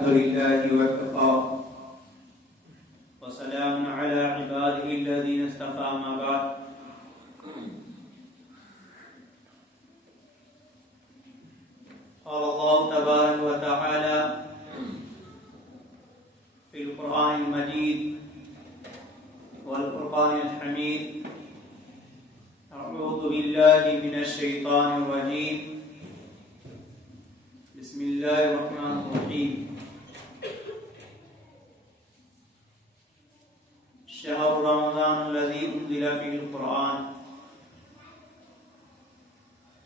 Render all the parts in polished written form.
الحمد لله وكفى وسلام على عباده الذين اصطفى ما بعد قال الله تبارك وتعالى في القرآن المجيد والفرقان الحميد أعوذ بالله من الشيطان الرجيم بسم الله الرحمن الرحيم شهر رمضان الذي أنزل فيه القرآن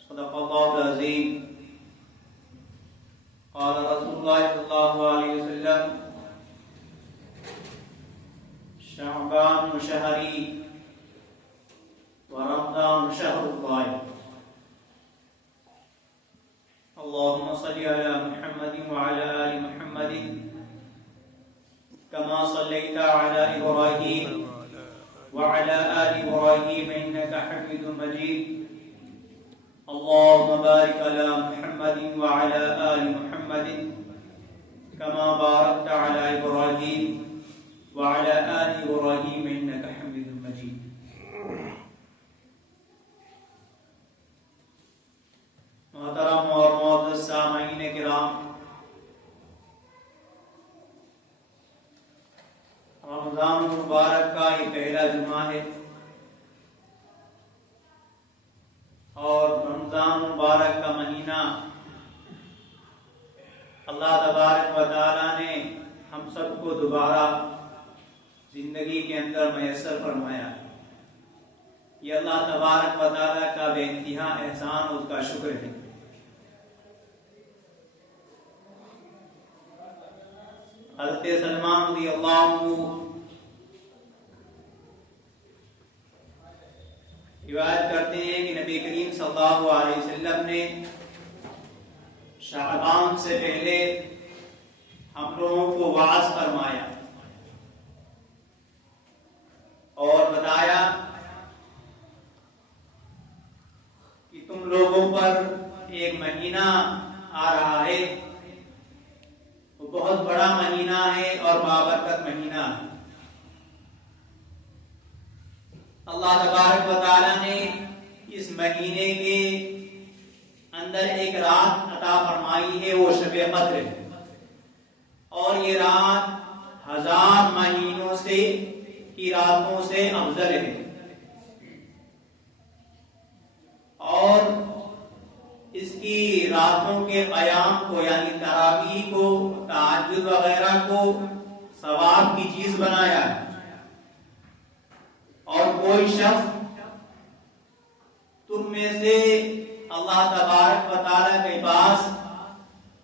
صدق الله العظيم قال رسول الله صلى الله عليه وسلم شعبان شهري ورمضان شهر الله اللهم صل على محمد وعلى آل محمد كما صليت على إبراهيم وعلى آل إبراهيم إنك حميد مجيد اللهم بارك على محمد وعلى آل محمد كما باركت على إبراهيم وعلى آل إبراهيم إنك حميد مجيد محترم اور معزز سامعین کرام، رمضان المبارک کا یہ پہلا جمعہ ہے اور رمضان مبارک کا مہینہ اللہ تبارک و تعالی نے ہم سب کو دوبارہ زندگی کے اندر میسر فرمایا. یہ اللہ تبارک و تعالی کا بے انتہا احسان، اس کا شکر ہے. حضرت سلمان رضی اللہ عنہ روایت کرتے ہیں کہ نبی کریم صلی اللہ علیہ وسلم نے شعبان سے پہلے ہم لوگوں کو وعظ فرمایا اور بتایا کہ تم لوگوں پر ایک مہینہ آ رہا ہے، وہ بہت بڑا مہینہ ہے اور بابرکت مہینہ ہے. اللہ تبارک و تعالی نے اس مہینے کے اندر ایک رات عطا فرمائی ہے، وہ شب قدر ہے، اور یہ رات 1000 مہینوں سے کی راتوں سے افضل ہے. اور اس کی راتوں کے قیام کو یعنی تراویح کو، تہجد وغیرہ کو ثواب کی چیز بنایا ہے. اور کوئی شخص تم میں سے اللہ تبارک و تعالی کے پاس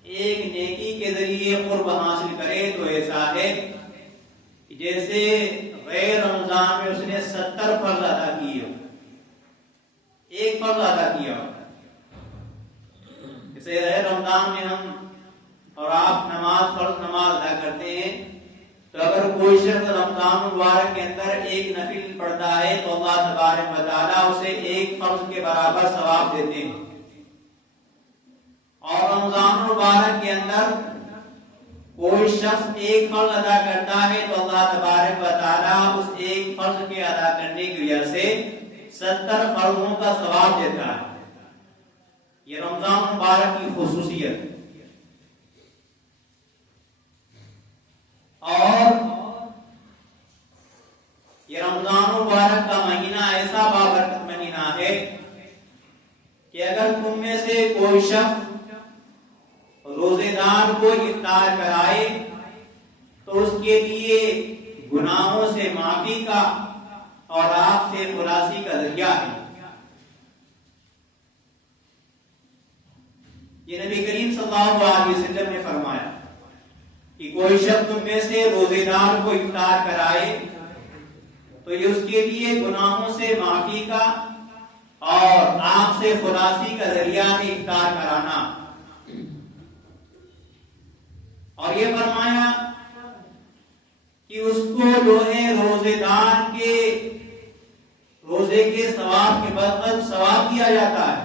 ایک نیکی کے ذریعے قرب حاصل کرے تو ایسا ہے جیسے غیر رمضان میں اس نے 70 فرض ادا کیے ہو، ایک فرض ادا کیا ہو. جیسے غیر رمضان میں ہم اور آپ فرض نماز ادا کرتے ہیں، تو اگر کوئی شخص رمضان مبارک کے اندر ایک نفل پڑھتا ہے تو اللہ تبارک و تعالیٰ اسے ایک فرض کے برابر ثواب دیتے ہیں. اور رمضان مبارک کے اندر کوئی شخص ایک فرض ادا کرتا ہے تو اللہ تبارک و تعالیٰ اس ایک فرض کے ادا کرنے کی وجہ سے 70 فرضوں کا ثواب دیتا ہے. یہ رمضان مبارک کی خصوصیت ہے. اور یہ رمضان مبارک کا مہینہ ایسا بابرکت مہینہ ہے کہ اگر تم میں سے کوئی شخص روزے دار کو افطار کرائے تو اس کے لیے گناہوں سے معافی کا اور آگ سے خلاصی کا ذریعہ ہے. یہ نبی کریم صلی اللہ علیہ وسلم نے فرمایا کہ کوئی شخص تم میں سے روزے دار کو افطار کرائے تو یہ اس کے لیے گناہوں سے معافی کا اور آگ سے خلاصی کا ذریعہ ہے افطار کرانا. اور یہ فرمایا کہ اس کو جو ہے روزے دار کے روزے کے ثواب کے بدل ثواب دیا جاتا ہے،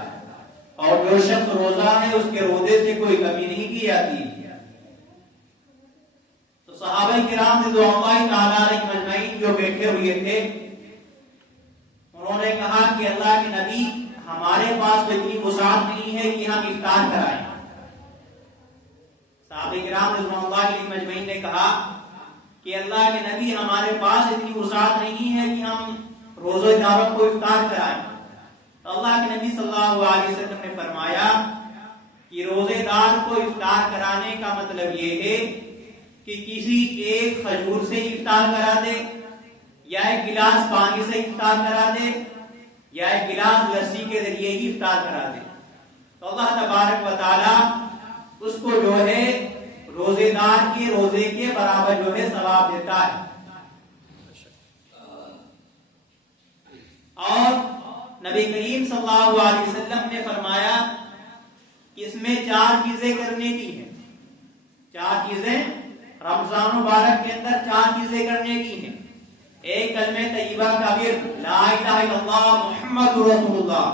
اور جو شخص روزہ ہے اس کے روزے سے کوئی کمی نہیں کی جاتی. صحابہ کرام رضوان اللہ تعالی علیہم اجمعین جو بیٹھے ہوئے تھے انہوں نے کہا کہ اللہ کے نبی ہمارے پاس اتنی وسعت نہیں ہے کہ ہم افطار کرائیں. صحابہ کرام رضوان اللہ علیہم اجمعین نے کہا کہ اللہ کے نبی ہمارے پاس اتنی وسعت نہیں ہے کہ ہم روزہ داروں کو افطار کرائیں. تو اللہ کے نبی صلی اللہ علیہ وسلم نے فرمایا کہ روزے دار کو افطار کرانے کا مطلب یہ ہے کہ کسی ایک کھجور سے افطار کرا دے, یا ایک گلاس پانی سے افطار کرا دے, یا ایک گلاس لسی کے ذریعے ہی افطار کرا دے. تو اللہ تبارک و تعالی اس کو جو ہے روزے دار کے روزے کے برابر جو ہے ثواب دیتا ہے. اور نبی کریم صلی اللہ علیہ وسلم نے فرمایا کہ اس میں 4 چیزیں کرنے کی ہیں. 4 چیزیں رمضان مبارک کے اندر 4 چیزیں کرنے کی ہیں. ایک کلمہ طیبہ کا ورد لا الہ الا اللہ محمد رسول اللہ,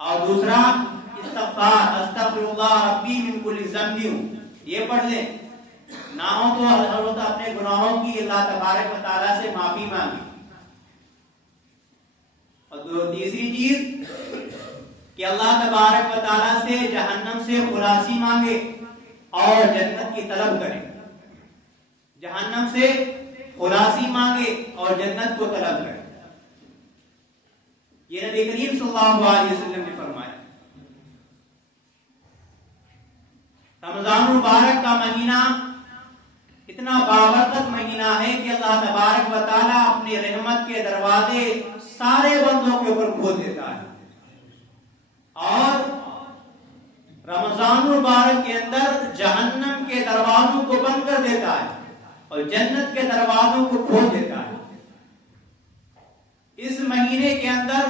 اور دوسرا استغفار استغفر اللہ ربی من کل ذنب, یہ پڑھ لیں. نہ ہو تو حضرت اپنے گناہوں کی اللہ تبارک و تعالی سے معافی مانگی. اور تیسری چیز کہ اللہ تبارک و تعالی سے جہنم سے خلاصی مانگے اور جنت کی طلب کرے. جہنم سے خلاصی مانگے اور جنت کو طلب کرے. یہ نبی کریم صلی اللہ علیہ وسلم نے فرمایا. رمضان مبارک کا مہینہ اتنا بابرکت مہینہ ہے کہ اللہ تبارک و تعالی اپنی رحمت کے دروازے سارے بندوں کے اوپر کھول دیتا ہے, اور رمضان مبارک کے اندر جہنم کے دروازوں کو بند کر دیتا ہے اور جنت کے دروازوں کو کھول دیتا ہے. اس مہینے کے اندر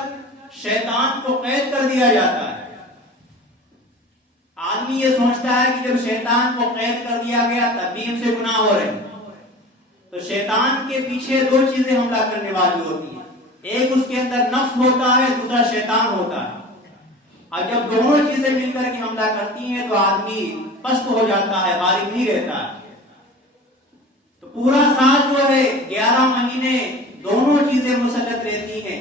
شیطان کو قید کر دیا جاتا ہے. آدمی یہ سوچتا ہے کہ جب شیطان کو قید کر دیا گیا تب بھی ہم سے گناہ ہو رہے ہیں. تو شیطان کے پیچھے 2 چیزیں حملہ کرنے والی ہوتی ہیں. ایک اس کے اندر نفس ہوتا ہے, دوسرا شیطان ہوتا ہے. اور جب دونوں چیزیں مل کر کے حملہ کرتی ہیں تو آدمی پست ہو جاتا ہے, غالب نہیں رہتا ہے. تو پورا سال جو ہے 11 مہینے دونوں چیزیں مسلط رہتی ہیں.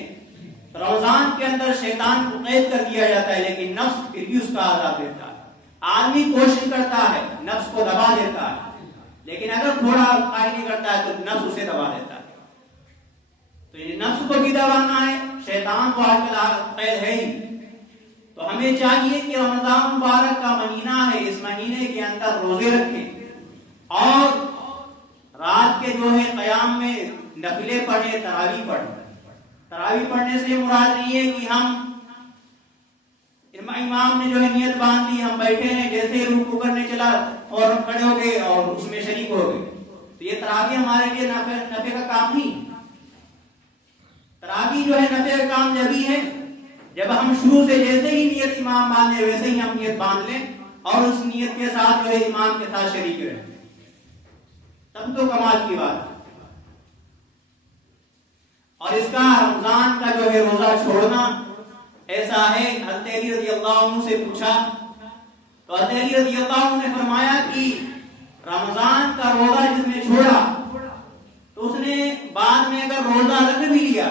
رمضان کے اندر شیطان کو قید کر دیا جاتا ہے, لیکن نفس پھر بھی اس کا آزاد رہتا ہے. آدمی کوشش کرتا ہے, نفس کو دبا دیتا ہے, لیکن اگر تھوڑا قائل کرتا ہے تو نفس اسے دبا دیتا ہے. تو یہ نفس کو بھی دبانا ہے, شیطان کو آج کل قید ہے ہی. تو ہمیں چاہیے کہ رمضان مبارک کا مہینہ ہے, اس مہینے کے اندر روزے رکھیں اور رات کے جو ہے قیام میں نفلیں پڑھیں, تراویح پڑھیں. تراویح پڑھنے سے مراد نہیں ہے کہ ہم امام نے جو ہے نیت باندھ لی, ہم بیٹھے ہیں, جیسے رکوع کرنے چلا اور کھڑے ہو گئے اور اس میں شریک ہو گئے. تو یہ تراویح ہمارے لیے نفع کا کام نہیں. تراویح جو ہے نفع کا کام جبھی ہے جب ہم شروع سے جیسے ہی نیت امام باندھے ویسے ہی ہم نیت باندھ لیں اور اس نیت کے ساتھ جو ہے امام کے ساتھ شریک رہیں, تب تو کمال کی بات ہے. اور اس کا رمضان کا جو ہے روزہ چھوڑنا ایسا ہے. حضرت علی رضی اللہ عنہ سے پوچھا تو حضرت علی رضی اللہ عنہ نے فرمایا کہ رمضان کا روزہ جس نے چھوڑا تو اس نے بعد میں اگر روزہ رکھ بھی لیا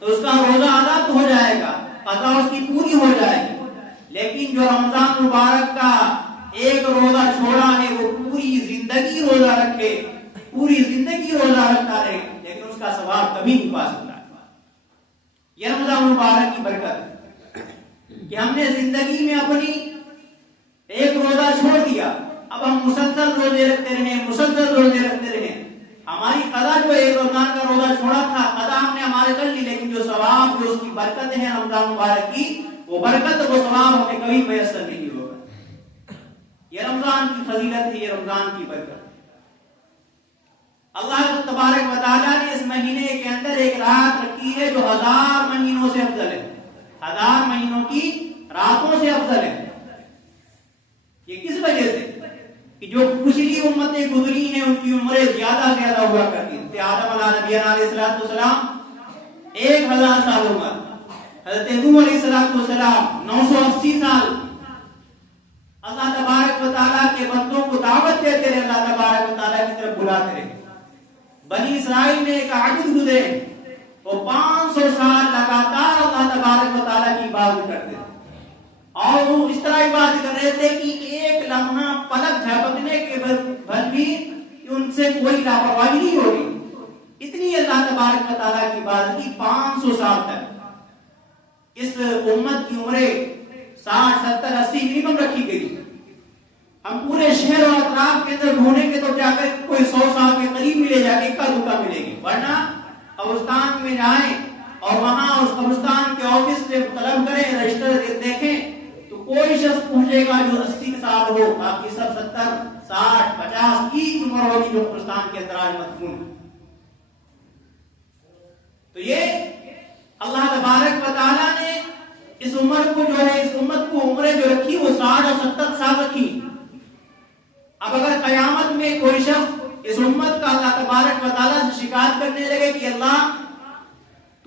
تو اس کا روزہ ادا تو ہو جائے گا, قضا اس کی پوری ہو جائے گی. لیکن جو رمضان مبارک کا ایک روزہ چھوڑا ہے وہ پوری زندگی روزہ رکھے, پوری زندگی روزہ رکھتا رہے, لیکن اس کا ثواب کبھی نہیں پا سکتا. یہ رمضان مبارک کی برکت ہے کہ ہم نے زندگی میں اپنی ایک روزہ چھوڑ دیا, اب ہم مسلسل روزے رکھتے رہے, مسلسل روزے رکھتے رہے. ہماری قضا جو ایک رمضان کا روزہ چھوڑا تھا قضا ہم نے ہمارے کر لی, لیکن جو ثواب جو اس کی برکت ہے رمضان مبارک کی, وہ برکت وہ ثواب ہمیں کبھی میسر نہیں ہوگا. یہ رمضان کی فضیلت ہے, یہ رمضان کی برکت. اللہ تبارک و تعالیٰ نے اس مہینے کے اندر ایک رات رکھی ہے جو 1000 مہینوں سے افضل ہے, 1000 مہینوں کی راتوں سے افضل ہے. یہ کس وجہ سے کہ جو پچھلی امتیں گزری ہیں ان کی عمریں زیادہ ہوا کرتی تھی. آدم علیہ السلام 1000 سال عمر, حضرت نوح علیہ السلام 980 سال. اللہ تبارک و تعالیٰ کے بندوں کو دعوت دیتے رہے, اللہ تبارک و تعالیٰ کی بنی اسرائیل میں ایک عابد گزرے، وہ 500 سال لگاتار اللہ تبارک و تعالیٰ کی عبادت کرتے تھے، اور وہ اس طرح عبادت کر رہے تھے کہ ایک لمحہ پلک جھپکنے کے بعد بھی ان سے کوئی لاپرواہی نہیں ہو رہی، اتنی اللہ تبارک و تعالیٰ کی عبادت کی 500 سال تک۔ اس امت کی عمریں 60 70 80 منیمم رکھی گئی۔ ہم پورے شہر اور اطراف کے اندر ڈھونڈیں گے تو جا کر کوئی 100 سال کے قریب ملے، جا کے اکا دکا ملے گی، ورنہ قبرستان میں جائیں اور وہاں اس قبرستان کے آفس سے طلب کریں، رجسٹر دیکھیں تو کوئی شخص پہنچے گا جو 80 سال ہو، باقی سب 70 60 50 کی عمر ہوگی جو قبرستان کے اندر آج مدفون ہے۔ تو یہ اللہ تبارک و تعالیٰ نے اس عمر کو جو ہے، اس امت کو عمریں جو رکھی وہ 60 اور 70 سال رکھی۔ اب اگر قیامت میں کوئی شخص اس امت کا اللہ تبارک و تعالیٰ سے شکایت کرنے لگے کہ اللہ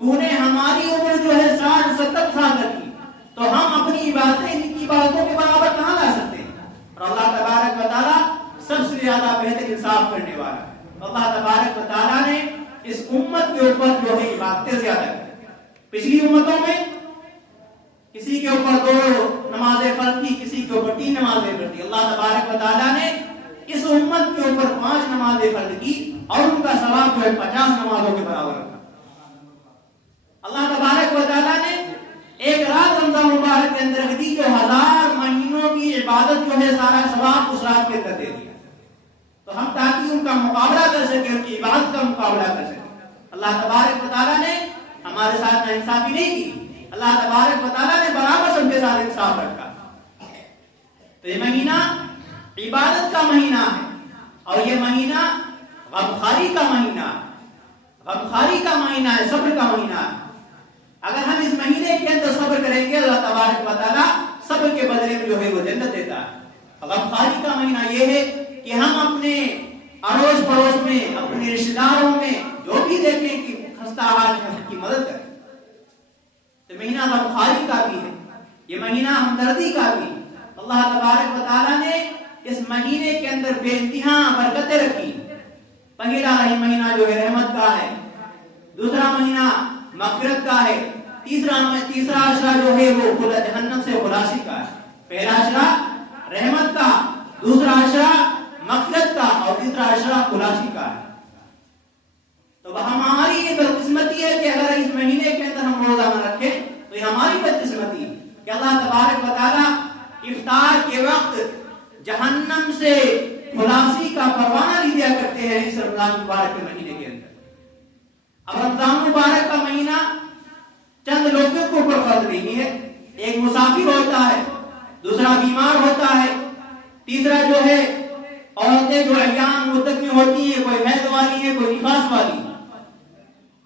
تو نے ہماری عمر جو ہے 60 70 سال رکھی، تو ہم اپنی عبادتیں ان کی عبادتوں کے برابر کہاں لا سکتے ہیں؟ اور اللہ تبارک و تعالیٰ سب سے زیادہ بہتر انصاف کرنے والا ہے۔ اللہ تبارک و تعالیٰ نے اس امت کے اوپر جو ہے عبادتیں زیادہ کی۔ پچھلی امتوں میں کسی کے اوپر 2 نمازیں فرض تھی، کسی کے اوپر 3 نمازیں فرض تھی، اللہ تبارک و تعالیٰ نے اس امت کے اوپر 5 نمازیں فرض کی اور ان کا ثواب جو ہے 50 نمازوں کے برابر رکھا۔ اللہ تبارک و تعالیٰ نے ایک رات رمضان مبارک کے اندر رکھ دی جو 1000 مہینوں کی عبادت جو ہے سارا ثواب اس رات کے اندر دے دیا، تو ہم تاکہ ان کا مقابلہ کر سکیں، ان کی عبادت کا مقابلہ کر سکیں۔ اللہ تبارک و تعالیٰ نے ہمارے ساتھ ناانصافی نہیں کی، اللہ تبارک و تعالیٰ نے برابر سب کے ساتھ انصاف رکھا۔ تو یہ مہینہ عبادت کا مہینہ ہے، اور یہ مہینہ غمخواری کا مہینہ ہے، غمخواری کا مہینہ ہے، صبر کا مہینہ ہے۔ اگر ہم اس مہینے کے اندر صبر کریں گے اللہ تبارک و تعالیٰ صبر کے بدلے میں جو ہے وہ جنت دیتا ہے۔ غمخواری کا مہینہ یہ ہے کہ ہم اپنے اڑوس پڑوس میں، اپنے رشتہ داروں میں جو بھی دیکھیں کہ خستہ حال ہے ان کی مدد کریں۔ تو مہینہ غمخواری کا بھی ہے، یہ مہینہ ہمدردی کا بھی۔ اللہ تبارک و تعالیٰ نے اس مہینے کے اندر بے انتہا برکتیں رکھی۔ پہلا مہینہ جو ہے رحمت کا ہے، دوسرا مہینہ مغفرت کا ہے، تیسرا عشرہ جو ہے وہ جہنم سے خلاصی کا ہے۔ پہلا عشرہ رحمت کا، دوسرا عشرہ مغفرت کا، اور تیسرا عشرہ خلاصی کا ہے۔ تو ہماری یہ بدقسمتی ہے کہ اگر اس مہینے کے اندر ہم روزہ نہ رکھیں تو یہ ہماری بدقسمتی ہے کہ اللہ تبارک و تعالیٰ افطار کے وقت جہنم سے خلاصی کا پروانہ لیا کرتے ہیں اس رمضان مبارک کے مہینے کے اندر۔ اب رمضان مبارک کا مہینہ چند لوگوں کے اوپر فرض نہیں ہے، ایک مسافر ہوتا ہے، دوسرا بیمار ہوتا ہے، تیسرا جو ہے عورتیں جو ایام مدت میں ہوتی ہیں، کوئی حیض والی ہے، کوئی نفاس والی۔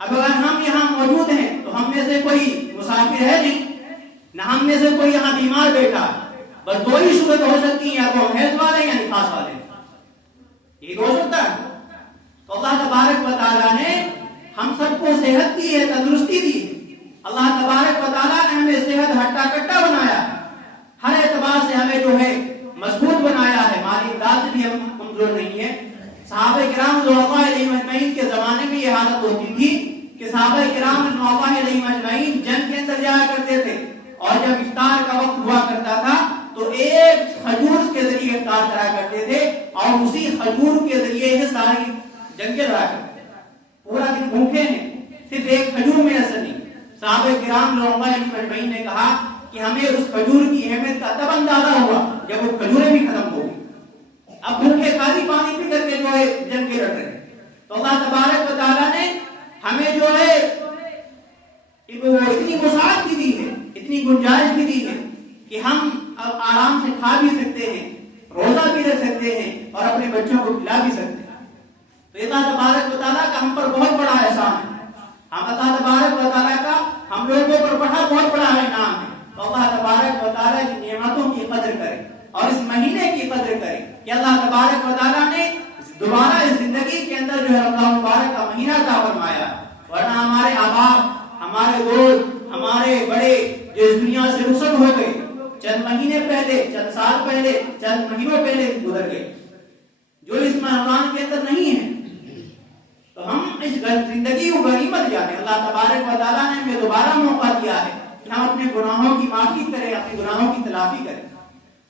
اب اگر ہم یہاں موجود ہیں تو ہم میں سے کوئی مسافر ہے نہیں، نہ ہم میں سے کوئی یہاں بیمار بیٹھا، بس 2 ہی صورت ہو سکتی ہیں، یا تو ہم حیض والے یا نفاس والے، یہ ہو سکتا ہے۔ تو اللہ تبارک و تعالیٰ نے ہم سب کو صحت دی ہے، تندرستی دی ہے۔ اللہ تبارک و تعالیٰ نے ہمیں صحت ہٹا کٹا بنایا ہے، ہر اعتبار سے ہمیں جو ہے مضبوط بنایا ہے، مالی امداد سے بھی ہم کمزور نہیں ہے۔ صحابہ کرام رضی اللہ علیہم اجمعین کے زمانے میں یہ حالت ہوتی تھی کہ صحابہ کرام رضی اللہ علیہم اجمعین جنگ کے اندر جایا کرتے تھے، اور جب افطار کا وقت ہوا کرتا تھا تو ایک کھجور کے ذریعے افطار کرا کرتے تھے، اور اسی کھجور کے ذریعے ہی ساری جنگیں لڑا کرتے تھے۔ پورا دن بھوکے ہیں، صرف ایک کھجور میں اثر نہیں۔ صحابہ کرام رضی اللہ علیہم اجمعین نے کہا کہ ہمیں اس کھجور کی اہمیت کا تب اندازہ ہوا جب وہ کھجوریں بھی ختم ہو گئی، اب بھوکے خالی پانی پی کر کے جو ہے جنگ کے لڑ رہے ہیں۔ تو اللہ تبارک و تعالیٰ نے ہمیں جو ہے اتنی وسعت بھی دی ہے، اتنی گنجائش بھی دی ہے کہ ہم اب آرام سے کھا بھی سکتے ہیں، روزہ بھی رکھ سکتے ہیں، اور اپنے بچوں کو کھلا بھی سکتے ہیں۔ تو اللہ تبارک و تعالیٰ کا ہم پر بہت بڑا احسان ہے، ہم اللہ تبارک و تعالیٰ کا ہم لوگوں پر بہت بڑا انعام ہے۔ تو اللہ تبارک و تعالیٰ کی نعمتوں کی قدر کریں اور اس مہینے کی قدر کریں کہ اللہ تبارک و تعالیٰ نے دوبارہ اس زندگی کے اندر جو ہے رمضان مبارک کا مہینہ عطا فرمایا، ورنہ ہمارے آباء، ہمارے دوست، ہمارے بڑے جو اس دنیا سے رخصت ہو گئے، چند مہینے پہلے، چند سال پہلے، چند مہینوں پہلے گزر گئے، جو اس رمضان کے اندر نہیں ہے۔ تو ہم زندگی کو غنیمت جانے. اللہ تبارک و تعالیٰ نے ہمیں دوبارہ موقع دیا ہے کہ ہم اپنے گناہوں کی معافی کریں, اپنے گناہوں کی تلافی کریں.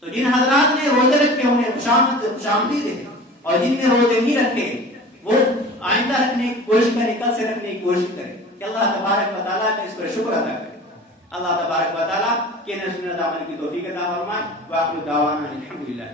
تو جن حضرات نے روزے رکھے انہیں خوشامدید ہے, اور جن نے روزے نہیں رکھے وہ آئندہ رکھنے کی کوشش کریں, کل سے رکھنے کی کوشش کریں کہ اللہ تبارک و تعالیٰ کا اس پر شکر ادا کرے. اللہ تبارک و تعالیٰ کہ نسل عمل کی توفیق عطا فرمائے. وآخر دعوانا الحمدللہ.